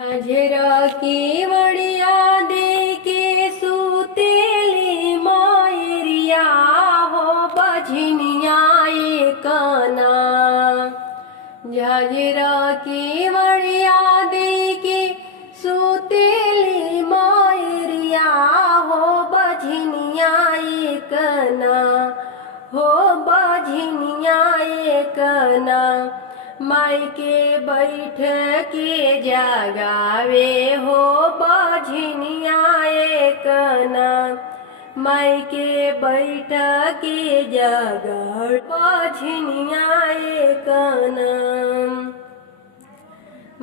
हजरा की वड़िया दे के सूतेली मायरिया हो बझनिया कना। झजरा की वड़िया दे के सूतेली मायरिया हो बझनिया कना। हो बझनिया कना मायके बैठ के जगावे हो बझनिया कना। मायके बैठ के जगावे बझनिया कना।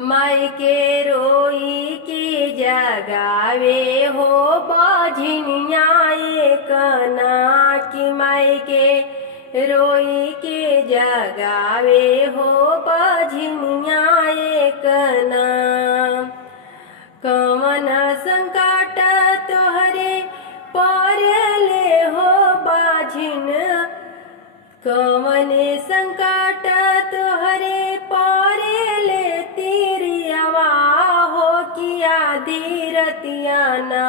मायके रोई के जगावे हो बझनिया कना। कि मायके रोई के जगावे हो बझनिया कना। कवन संकट तोहरे पड़ले हो बाझिन। कवन संकट तोहरे पड़ले तिरियावा हो किया धीरतियाना।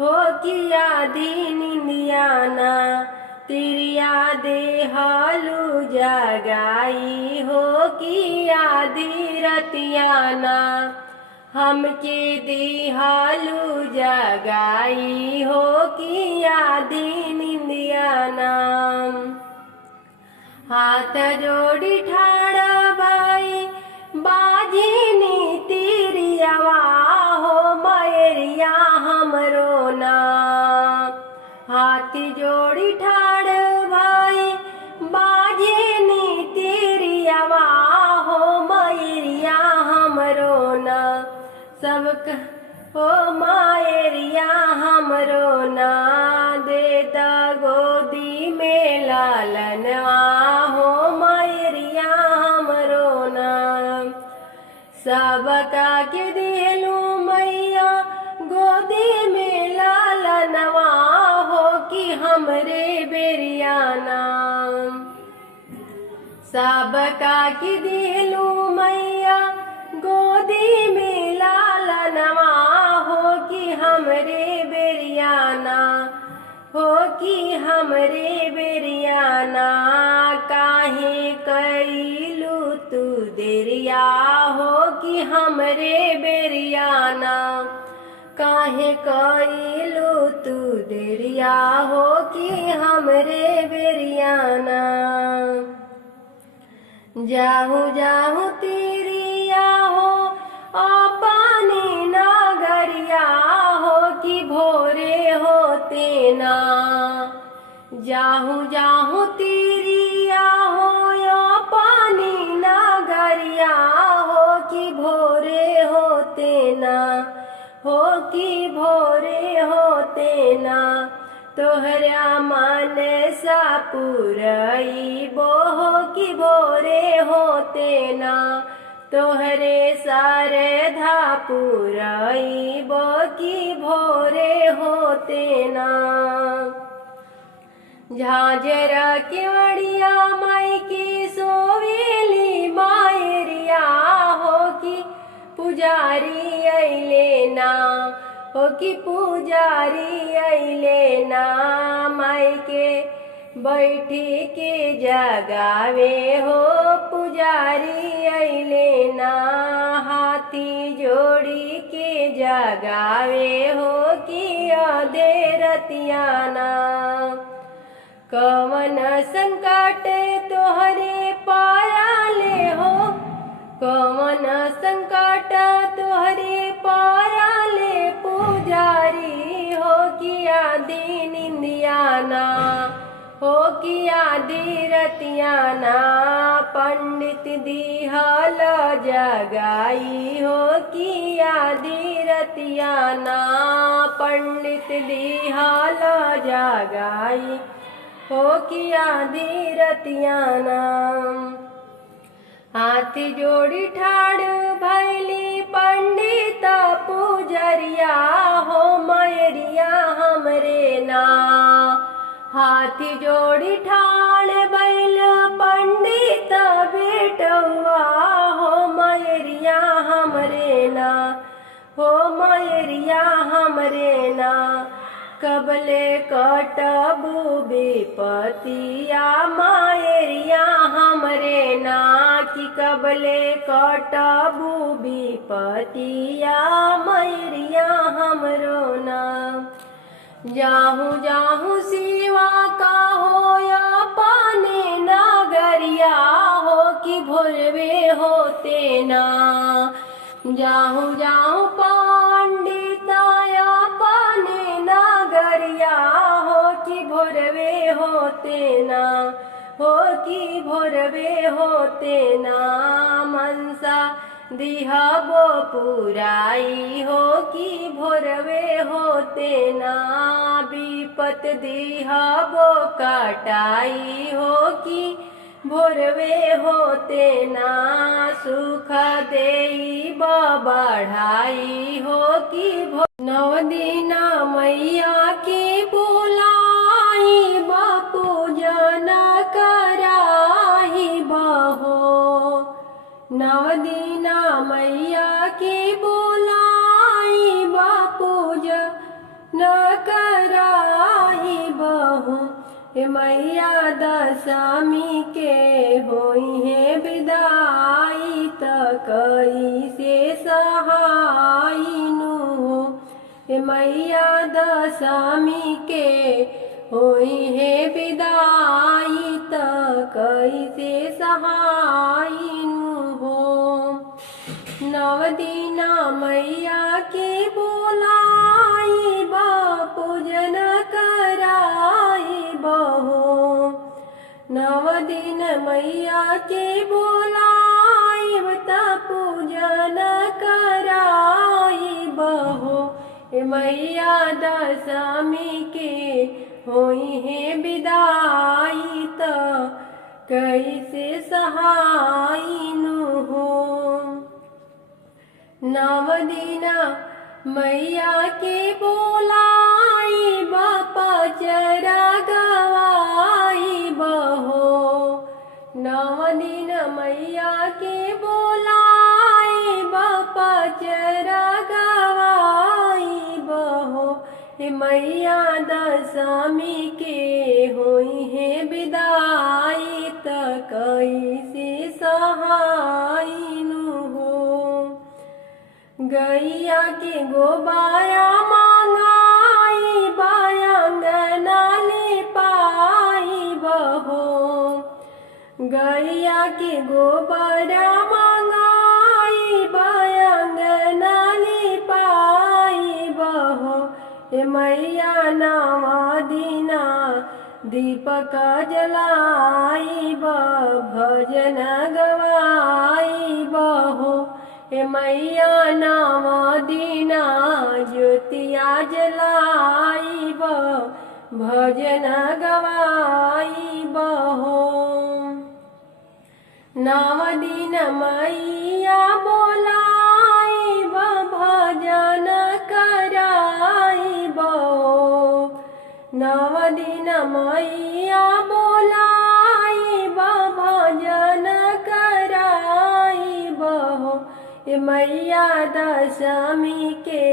हो किया धी निंदियाना तिरिया देहालू जगाई हो किया धीरतियाना। हमके देहालू जगाई हो किया धी निंदियाना। हाथ जोड़ी ठाड़ा भाई बाझिनी तिरियावा हो मायरिया हमरो ना। हाथी जोड़ी ठाड़ भाई बाझिनी तिरियावा हो मायरिया हमरो ना। सबका हो मायरिया हमरो ना। दे दा गोदी में लालनवा हो मायरिया हमरो ना। सबका के दिलू मैया गोदी में लालनवा हो कि हमरे बेरियाना। सबका की दिलू मैया गोदी में लालनवा हो कि हमरे बेरियाना। हो कि हमरे बेरियाना। काहे कैलू तू देरिया हो कि हमरे बेरियाना। काहे कैलू तू देरिया हो कि हमरे बेरियाना। जाहू जाहू तिरिया हो अपनी नगरिया हो कि भोरे होते ना। जाहू जाहू तिरिया हो अपनी नगरिया हो कि भोरे होते ना। हो कि भोरे होते ना। तोहरा मन सा पुरई बो हो कि भोरे होते ना। तोहरे सारे धा पुरई बो कि भोरे होते ना। झांझरा की वड़िया माई की सोवेली मायरिया हो कि पुजारी अइले ना। हो कि पुजारी अइले ना। मायके बैठी के जगावे हो पुजारी अइले ना। हाथी जोड़ी के जगावे हो कि देरतियाना। कवन संकट तोहरे पाराले हो। कवन संकट तोहरे पाराले पुजारी हो किया दी निंदियाना। हो किया धीरतियाना। पंडित दिहल जगाई हो किया धीरतियाना। पंडित दिहल जगाई हो किया धीरतियाना। हाथी जोड़ी ठाड़ भैली पंडित पुजरिया हो मायरिया हमरे ना। हाथी जोड़ी ठाड़ बैल पंडित बेटवा हो मायरिया हमरे ना। हो मयरिया हमरे ना। कबले कटबू विपतिया मयरिया हमरे ना, कि कबले कटबू विपतिया मयरिया हमरो ना। जाहू जाहू सिवा का हो या पाने नागरिया हो, कि भोरवे होते ना। जाहू जाहू पंडिताया पाने नागरिया हो, कि भोरवे होते ना। हो कि भोरवे होते ना। मनसा दिहबो पुराई हो, कि भोरवे होते ना। विपत दिहबो कटाई हो, कि भोरवे होते ना। सुख देई बढ़ाई हो, कि नव दीना मैया की बुलाई पूजन कराई बहो। नव दीना मैया की बुलाई पूजन कराई बहो। मैया दशमी के होई है विदाई, तकई से सहाई नु हो। मैया दशमी के होई है विदाई, तकई से सहाई नु हो। नव दीना मैया के बोलाई पूजन कराई बहो। नव दिन मैया के बोलाई पूजन कराई बहो। मैया दशमी के होई है विदाई, त कैसे सहाई नु हो। नव दीना मैया के बोलाई पचरा गवाई बहो। नव दिन मैया के बोलाई पचरा गवाई बहो। मैया दशमी के होई है विदाई, त कैसे सहाई नु हो। गैया के गोबारा मांगाई बायंगना ले पाई बहो। गैया के गोबारा मांगाई बायंगना ले पाई बहो। मैया नवा दीना दीपक जलाई भजन गवाई बहो। मैया नवा दीना ज्योतिया जलाई भजन गवाई बहो। नव दिन मैया बोलाई भजन कराई बहो। नव दिन मैया बोलाई भजन कराई बहो। मैया दशमी के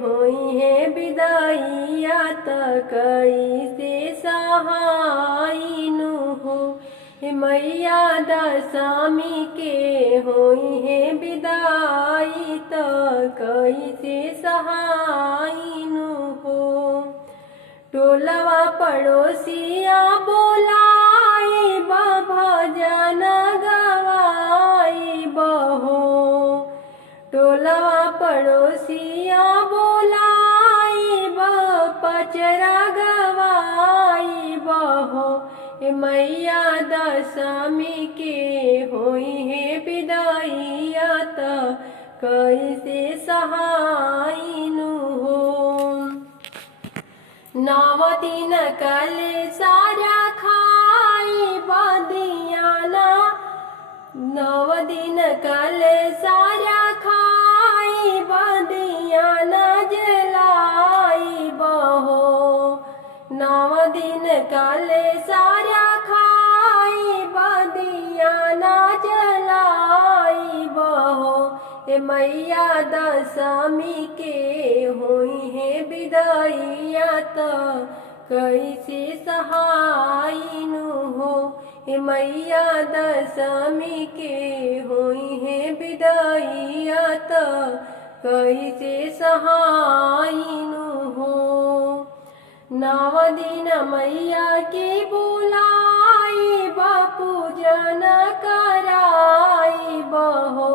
होई है विदाइया, त कैसे सहाई नु हो। मैया दशमी के होई है विदाई, त कैसे सहाई नु हो। टोलवा पड़ोसिया बोलाई भजन गवाई बहो। टोलवा पड़ोसिया बोलाई पचरा गवाई बहो। मैया दशमी के होई है विदाइया, त कैसे सहाई नु हो। नव दिन कल सारा खाई बदियाना। नव दिन कल सारा खाई बदियाना जलाई बहो। नव दिन कल सारा खाई बदियाना जलाई बहो। मैया दशमी के होई है विदाइया त कैसे सहायनु हो। मैया दशमी के होई है विदाइया त कैसे सहायनु हो। नव दिन मैया के बुलाई बापू जन कराई बहो।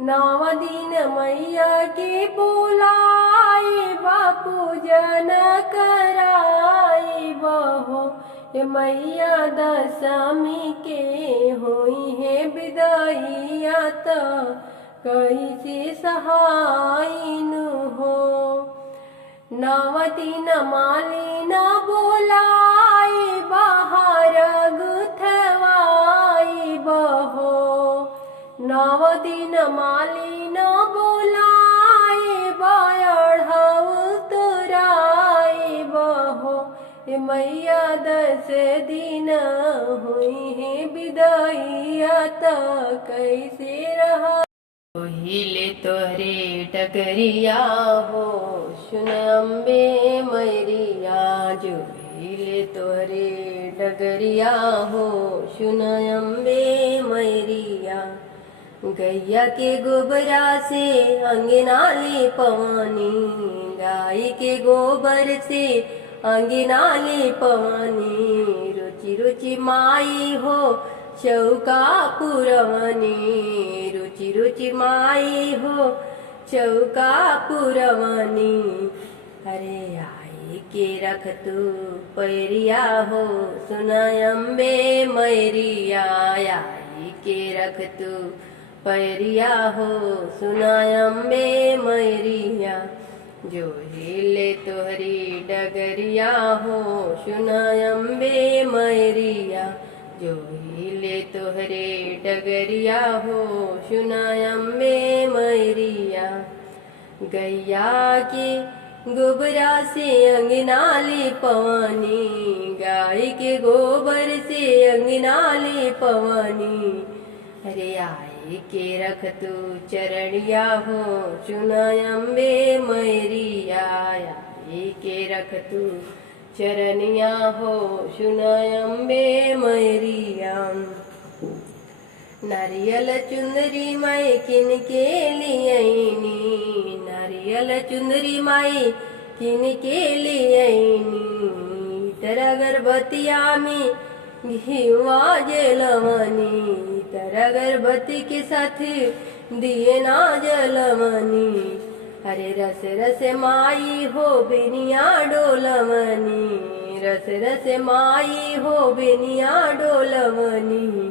नव दिन मैया के बुलाई बापू जन कराई बहो। मैया दशमी के होई है विदाइया त कैसे सहायनु हो। नव दिन मालिन बोलाई बाहर गुथवाई बहो। नव दिन मालिन बोलाई बाढ़ऊ तुराई बहो। मैया 10 दिन हुई है विदाइया त कैसे रहा। हिले तोहरे डगरिया हो सुन अम्बे मैरिया। जो हिले तोहरे डगरिया हो सुन अम्बे मैरिया। गैया के गोबरा से अंगना ले पवानी। गाय के गोबर से अंगना ले पवानी। रुचि रुचि माई हो चौका पुरवनी। रुचि रुचि माई हो चौका पुरवनी। अरे आई के रख तू पैरिया हो सुन अम्बे मैरिया। आई के रख तू पैरिया हो सुन अम्बे मैरिया। जो हिले तोहरी डगरिया हो सुन अम्बे मैरिया। जो हिले तोहरे डगरिया हो सुन अम्बे मैरिया। गैया के गोबरा से अंगना ले पवानी। गाय के गोबर से अंगना ले पवानी। अरे आई के रख तू चरणिया हो सुन अम्बे मैरिया। आई के रख तू चरनिया हो सुन अम्बे मैरिया। नारियल चुंदरी माई किन के लियनी। नारियल चुंदरी माई किन के लियनी। तेरा गर्भवतिया में घिवा जलवनी। तेरा गर्भवती के साथ दिए ना जलवनी। अरे रस रस माई हो बिनिया डोलवनी। रस रस माई हो बिनिया डोलवनी।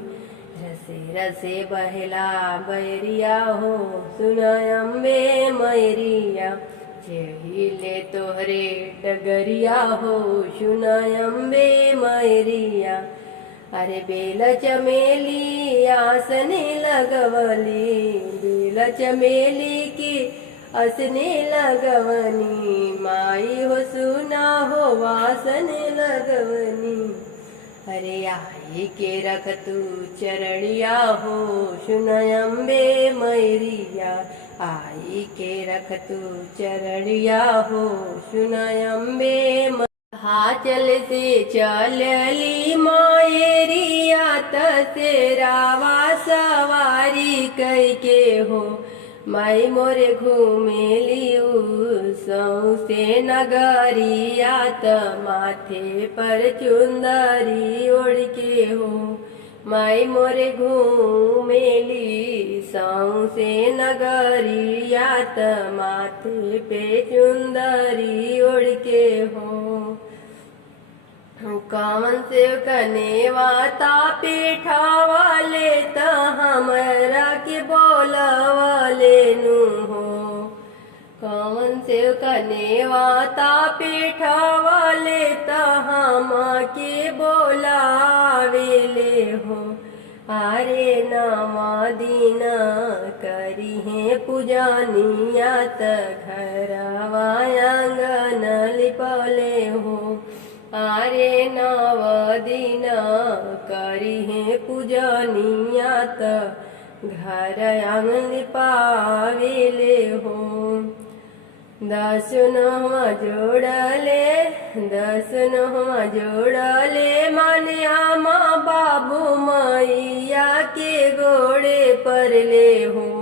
रसे रसे बहला बैरिया हो सुन अम्बे मैरिया। हिले तोहरे डगरिया हो सुन अम्बे मैरिया। अरे बेल चमेली आसने लगवली। बेल चमेली की असने लगवनी। माई हो सुना हो वासने लगवनी। अरे आई के रख तू चरणिया हो सुन अम्बे मैरिया। आई के रख तू चरणिया हो सुन अम्बे। हाचल से चलली मायरिया तसेरावा सवारी कई के हो। माई मोरे घूमेली सौसे नगरिया त माथे पर चुंदरी ओढ़ के हो। माई मोरे घूमेली सौसे नगरिया त माथे पे चुंदरी ओढ़ के हो। कौन से कनेवा तापे ठावाले त हमरा के बोलावाले नु हो। कौन से कनेवा तापे ठावाले त हमा के बोलावेले हो। आरे नामा दीना करी है पूजानिया त घरवा आंगन लिपले हो। आरे नव दिन करी है पूजनिया त घर आंगन लिपावेले हो। दसनों जोड़ले माने आमा बाबू मैया के गोड़े परले हो।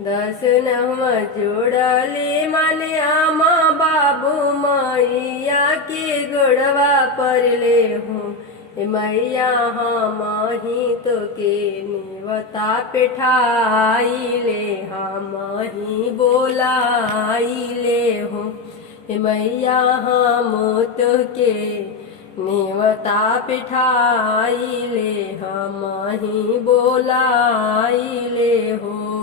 दसनों जोड़ले माने आमा बाबू मैया के गोड़वा परले हो। मैया हम ही तो के नेवता पेठाइले हम ही बोलाइले हो। मैया हम तो के नेवता पेठाइले हम ही बोलाइले हो।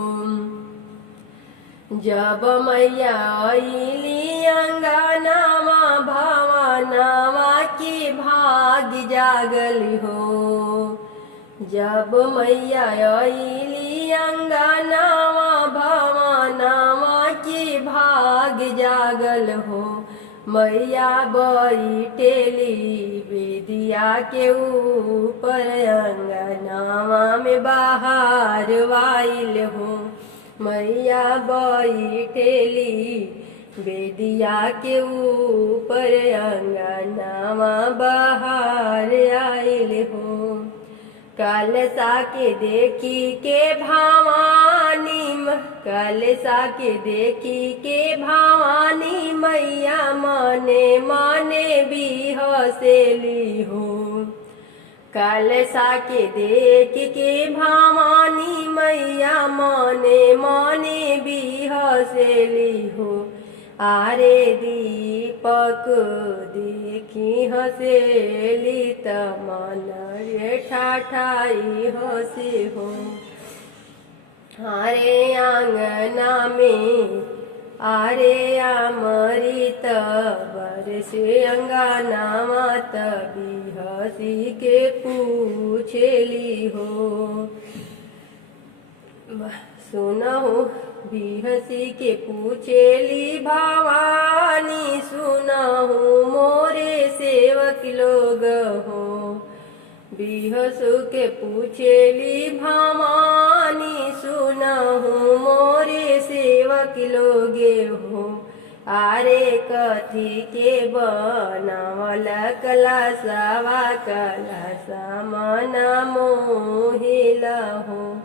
जब मैया आइली अंगनावा भवनावा की भाग जागल हो। जब मैया आइली अंगनावा भवनावा की भाग जागल हो। मैया बैठेली बेदिया के ऊपर अंगनावा में बाहर वाइल हो। मैया बैठेली बेदिया के ऊपर अंगनावा बाहर आइल हो। कलसा के देखी के भवानी मैया मने मने भी हंसेली हो। कलसा के देख के भवानी मैया मने मने भी हंसेली हो। आरे दीपक देखी हंसेली त मन रे ठाठाई हंसे हो। आरे आंगना में आरे अमृत बरसे अंगनावा तभी हंसी के पूछेली हो। सुनहु बिहसी के पूछेली भवानी सुनहु मोरे सेवक लोग हो। बिहसु के पूछेली भवानी सुनहु मोरे सेवक लोगे हो। आरे कथी के बनावल कलशवा कलशा मन मोहिला हो।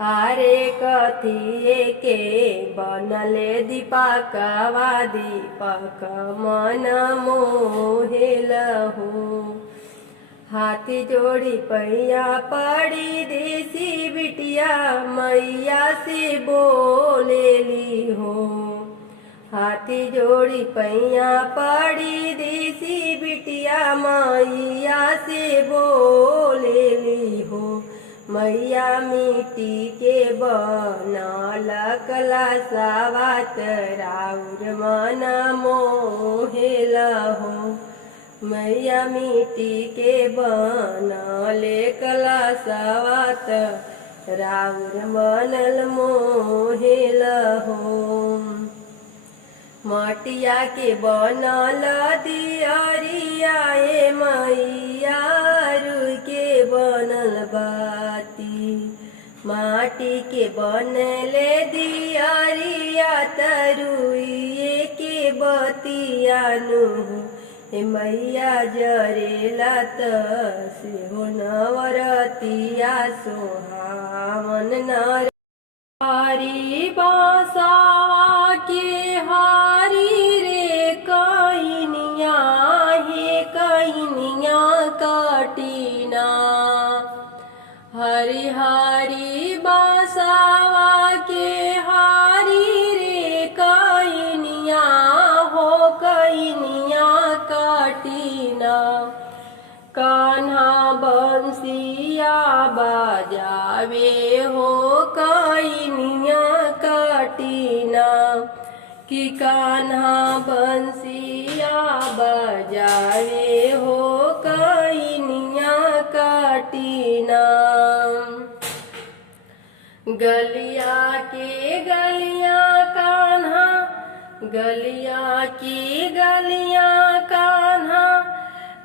आरे कथिए के बनले दीपकवा दीपक मन मोहिला हो। हाथी जोड़ी पैया पड़ी देसी बिटिया मैया से बोलेली हो। हाथी जोड़ी पैया पड़ी देसी बिटिया मैया से बोलेली हो। मैया मिट्टी के बनल कलशवा राउर मन मोहेला हो। मैया मिट्टी के बनले कलशवा राउर मनल मोहेला हो। मटिया के बनल दियरिया मैया रुई के बनल बाती। माटी के बनले दियरिया तरुइए के बतियानु। मैया जरेला त सेहो नवरतिया सोहावन नर। हारी बासावा के हारी रे कइनिया हे कइनिया कटीना। हरी हरी बासावा के हारी रे कइनिया हो कइनिया कटीना। कान्हा बंसिया बजावे हो कइनिया कटीना। कि कान्हा बंसिया बजावे हो कइनिया कटीना। गलिया के गलिया कान्हा गलिया की गलिया कान्हा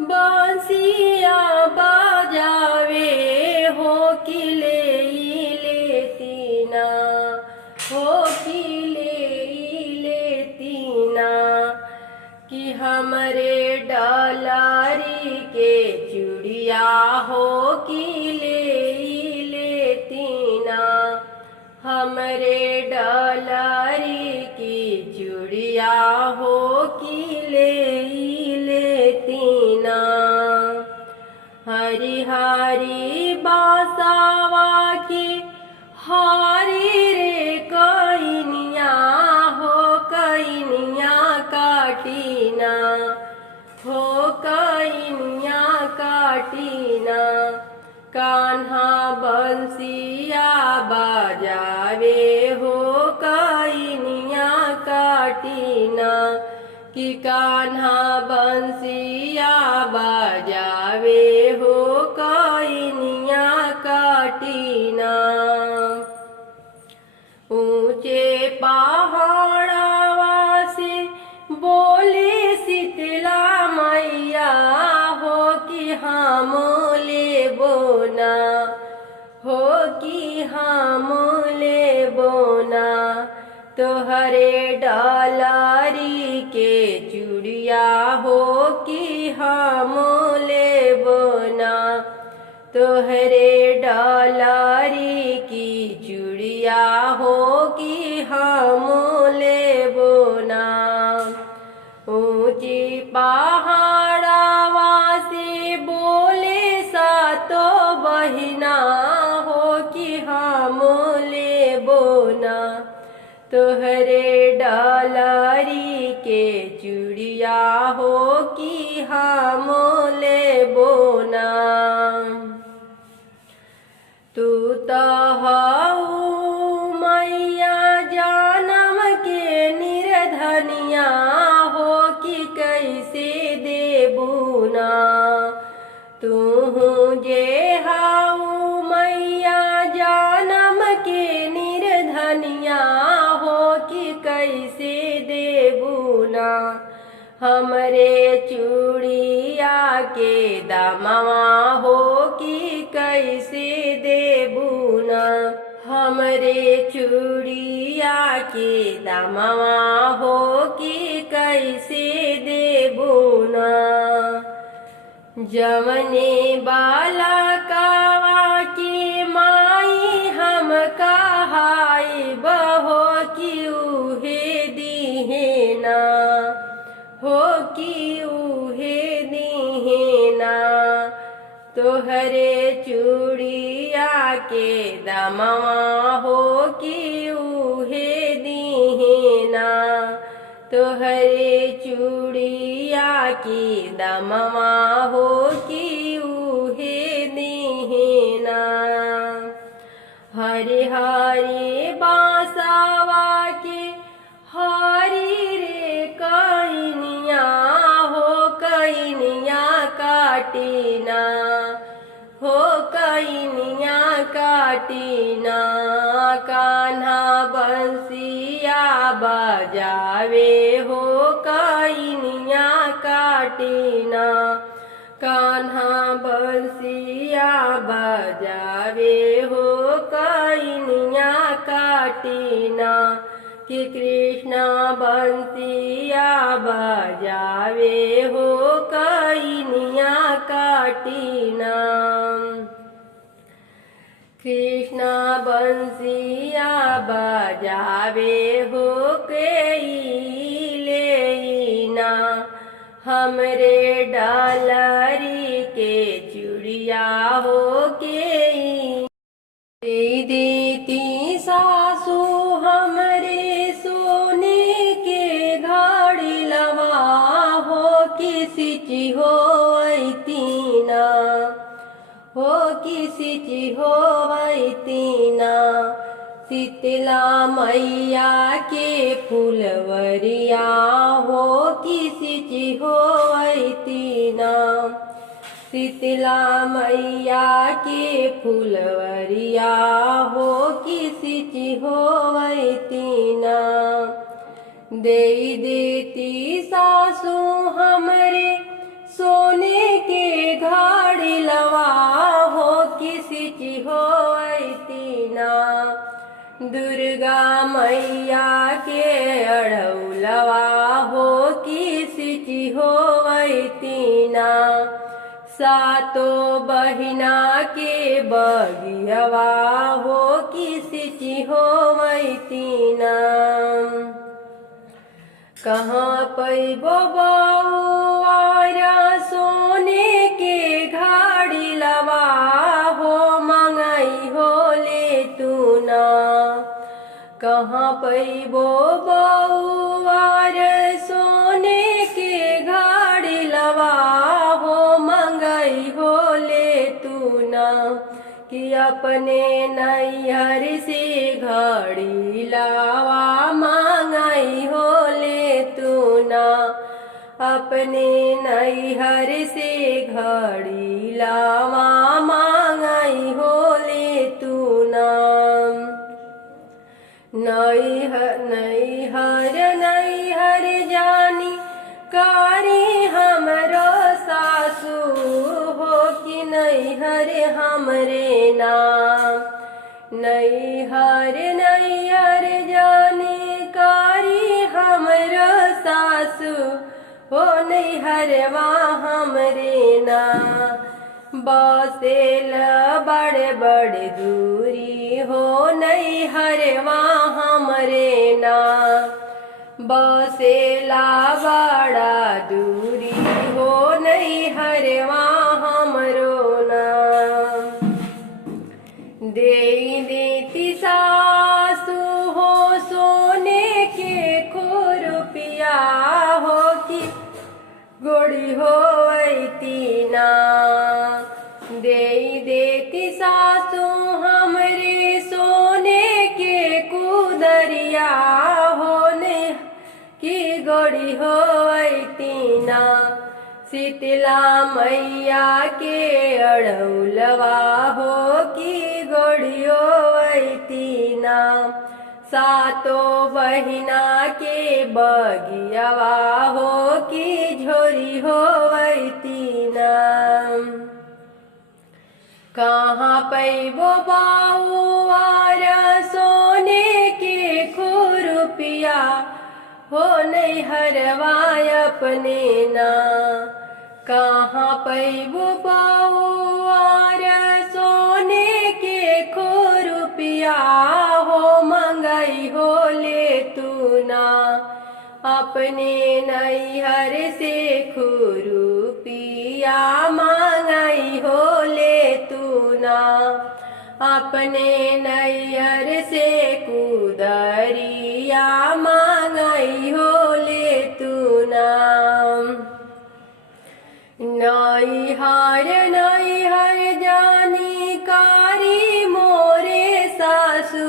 बंसिया बजावे हो कि ले चूड़िया हो कि लेतीना, हमरे डलरी की चूड़िया हो कि लेतीना। हरी हरी बासावा की हारी रे कइनिया हो कइनिया काटीना, हो कइनिया काटीना। कान्हा बंसिया बजावे हो कइनिया काटीना, कि कान्हा बंसिया बजावे हो कइनिया काटीना। ऊंचे पहाड़वा से बोले शीतला मैया हो कि हम लेबोना, हो कि हम लेबोना। तोहरे डलरी के चूड़िया हो कि हम लेबोना, तोहरे डलरी की चूड़िया हो कि हम लेबोना। ऊंची पहाड़वा से बोले सातो बहिना हो कि हम लेबोना, तोहरे डलरी के चूड़िया हो कि हम लेबोना। तू तो हऊ मैया जानम के निर्धनिया हो कि कैसे देबूना, तू जे हऊ मैया जानम के निर्धनिया हो कि कैसे देबूना। हमरे चूड़िया के दामवा हो कि कैसे देबूना, हमरे चूड़िया के दामवा हो कि कैसे देबूना। जवने बाला कावा की माई हम कहाई बहो कि उहे दीहेना, हो कि उहे दीहेना। तोहरे चूड़िया के दामवा हो कि उहे दीहेना, तोहरे चूड़िया की दामवा हो कि उहे दीहेना। हरे हरे बांसवा के हरी रे कइनिया हो कइनिया काटीना, हो कइनिया काटीना। कान्हा बंसिया बजावे हो कइनिया काटीना, कान्हा बंसिया बजावे हो कइनिया काटीना, कि कृष्णा बंसिया बजावे हो कइनिया काटीना। कृष्णा बंसिया बजावे हो लेना, हमरे डलरी के चूड़िया हो के दे देती सासू हमरे सोने के घड़ी लवा हो किसी ची हो तीना, हो किसी ची हो तीना। शीतला मैया के फुलवरिया हो किसी ची हो तीना, शीतला मैया के फुलवरिया हो किसी ची हो तीना। दे देती सासू हमरे सोने के घड़ी लवा हो किसी ची हो तीना। दुर्गा मैया के अढ़ौलवा हो किसी ची हो तीना। सातो बहिना के बगियवा हो किसी हो मैतीना कहाँ पैबो बउआरा सोने के घाड़ी लवा हो मंगाई हो ले तू ना कहाँ पैबो बउआर सोने के घाड़ी लवा हो मंगाई हो ले तू ना कि अपने नैहर से घड़ी लावा मंगाई हो ले तू ना अपने नैहर से घड़ी लावा मंगाई हो ले तू ना नैहर जानी कारी हमरो सासू हो कि नैहर हमरे नाम नैहर जानी कारी हमरो सासू हो नैहरवा हमरे नाम बसेल बड़े बड़े दूरी हो नैहरवा हमरे नाम बसेला बड़ा दूरी हो नैहरवा हमरो नाम दे देती सासू हो सोने के खुरपिया हो कि गोड़ी हो तीना दे देती सासू हमरे सोने के कुदरिया होने की गोड़ी हो तीना शीतला मैया के अड़ौलवा हो की गोड़ी हो तीना सातो बहिना के बगियवा हो की झोरी हो तीना कहाँ पैबो बाउआरा सोने के खुरपिया हो नैहरवा अपने ना कहाँ पैबो बाउआरा सोने के खुरपिया हो मंगाई हो ले तू ना अपने नैहर से खुरपिया मंगाई हो ले तू ना अपने नैहर से कुदरिया मंगाई हो ले तू ना नैहर जानी कारी मोरे सासू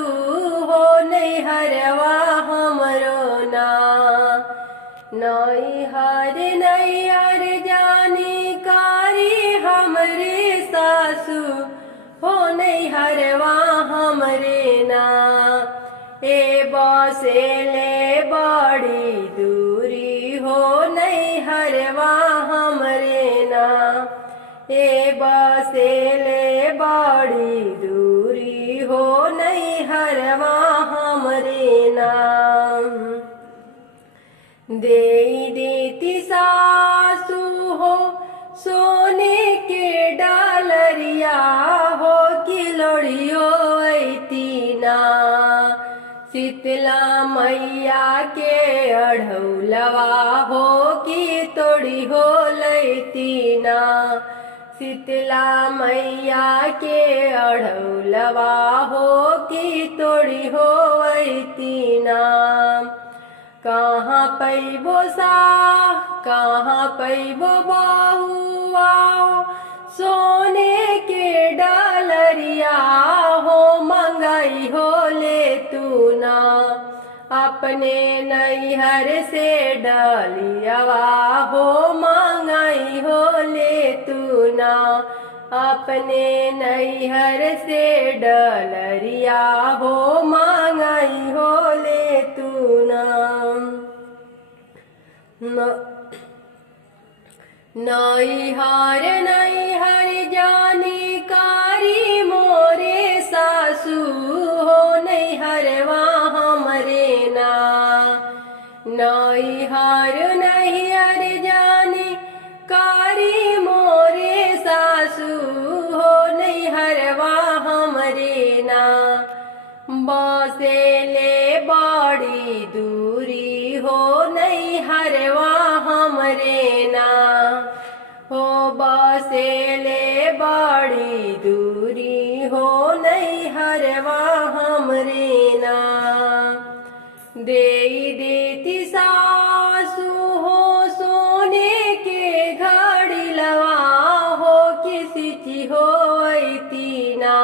हो नैहरवा हमरो ना नैहर जानी कारी हमरे सासू हो नैहरवा हमरे ना ए बसेले बड़ी दूरी हो नैहरवा हमरे ना ए बसेले बड़ी दूरी हो नैहरवा हमरे ना दे देती सासू हो सोने के डालरिया हो कि लोड़ियो तीना शीतला मैया के अढ़ौलवा हो कि तोड़ी हो तीना शीतला मैया के अढ़ौलवा हो कि तोड़ी हो तीना कहाँ पैबो कहाँ पैबो बहुआ सोने के डालरिया हो मंगाई हो ले तू ना अपने नैहर से डालियावा हो मंगाई हो ले तू ना अपने नैहर से डलरिया हो मंगाई हो ले तू ना नैहर जानी कारी मोरे सासू हो नैहरवा हमरे ना नैहर जानी कारी मोरे बाड़ी दूरी हो नहीं हरवा हमरे ना हो बसेले बाड़ी दूरी हो नहीं हरवा हमरे ना देई देती सासू हो सोने के घड़ी लवा हो किसी ची हो तीना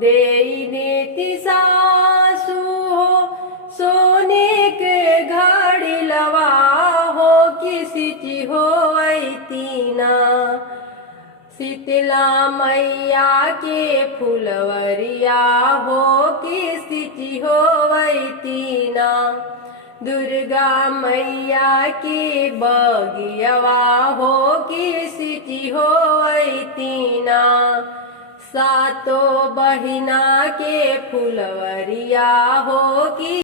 देई देती सासू हो सोने के घड़ी लवा हो किसी ची हो तीना शीतला मैया के फुलवरिया हो किसी ची हो तीना दुर्गा मैया की बगियवा हो किसी ची हो तीना सातो बहिना के फुलवरिया हो कि